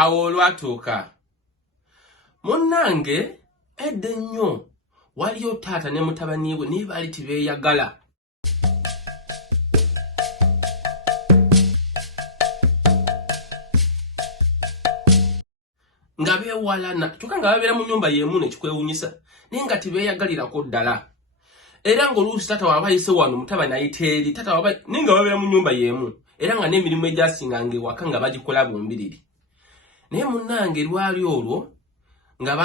awo olwatuuka munnange edda ennyo waliyo taata ne mutabani we naye baali tibeeyagala. Nga beewalana kyokka nga babeera mu nnyumba y'emu nekikwewunyisa naye nga tibeeyagalirako ddala. Era ng'oluusi taata waba ayise wano mutabani ayita eri taata waba naye nga babeera mu nnyumba y'emu era nga n'emirimu egyasinganga ewaka nga bagikola bumbiriri. Naye munnange lwali olwo nga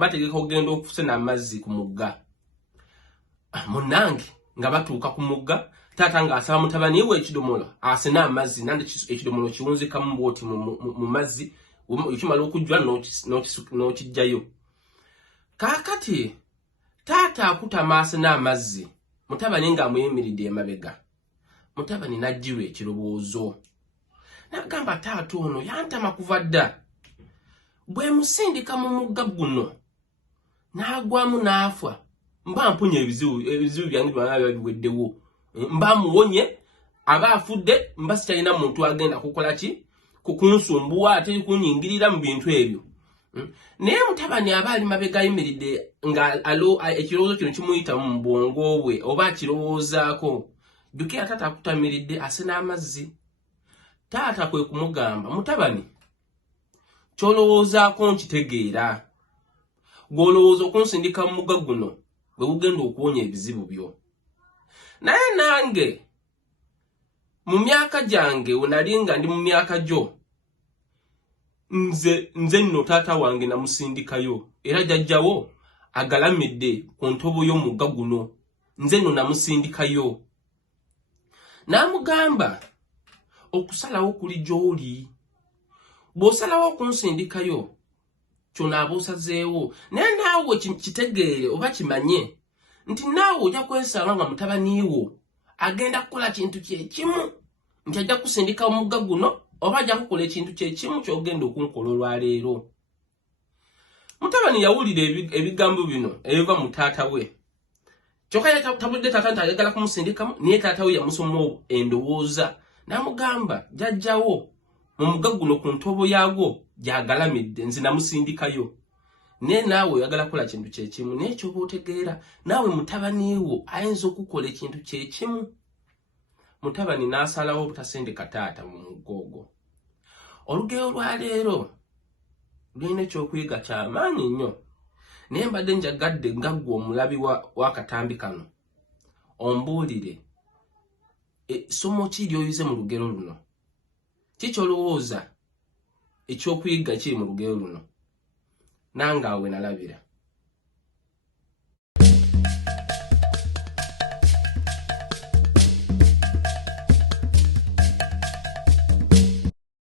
bategeka okugenda okusena amazzi ku mugga. Munnange nga batuuka ku mugga taata ng'asaba mutabani we ekidomola asena amazzi nandi ekidomola kiwunzikamu bwoti mu mazzi ukimala okujjwa n'okijjayo. Kaakati taata akutama asena amazzi mutabani ng'amuyimiridde emabega. Mutabani n'ajjirwa ekirowoozo n'agamba taata ono yantama kuva dda. Bwe musindika mu mugga guno n'agwamu n'afa mba mpunye ebizibu byange byonna biweddewo. Mba muwonye aba afudde mba sitalina muntu agenda kukola ki kukunsumbuwa ate kunyingirira mu bintu ebyo. Naye mutabani aba ali mabega ayimiridde nga ekirowoozo kino kimuyita mu bwongo bwe oba akirowoozaako. Jjukira taata akutamiridde asena amazzi. Taata kwe kumugamba mutabani kyolowoozaako nkitegeera. Gw'olowooza okunsindika mu mugga guno bwe gugenda okuwonya ebizibu byo. Naye nange mu myaka gyange wenali nga ndi mu myaka gyo nze nno taata wange namusindikayo era jjajjawo agalamidde ku ntobo y'omugga guno nze nno namusindikayo. N'amugamba okusalawo kuli gy'oli. Bw'osalawo okunsindikayo ky'onaaba osazeewo naye naawe kitegeere oba kimanye nti naawe ojja kwesanga nga mutabani wo agenda kukola kintu kyekimu nti ajja kusindika omugga guno oba ajja kukola ekintu kyekimu ky'ogenda okunkola olwaleero. Mutabani yawulira ebigambo bino ebiva mu taata we. Kyokka tabudde taata nti ayagala kumusindikamu naye taata we yamusoma endowooza n'amugamba jjajjawo mu mugga guno ku ntobo yaagwo gy'agalamidde nze namusindikayo. Naye naawe oyagala kukola kintu kyekimu naye ky'oba otegeera naawe mutabani wo ayinza okukola ekintu kyekimu. Mutabani n'asalawo obutasindika taata mu mugga ogwo. Olugero lwa leero lulina ekyokuyiga ky'amaanyi nnyo naye mbadde njagadde nga ggwe omulabi w'akatambi kano ombuulire essomo ki ly'oyize mu lugero luno. Ki ky'olowooza ekyokuyiga kiri mu lugero luno? Nange awe nalabira.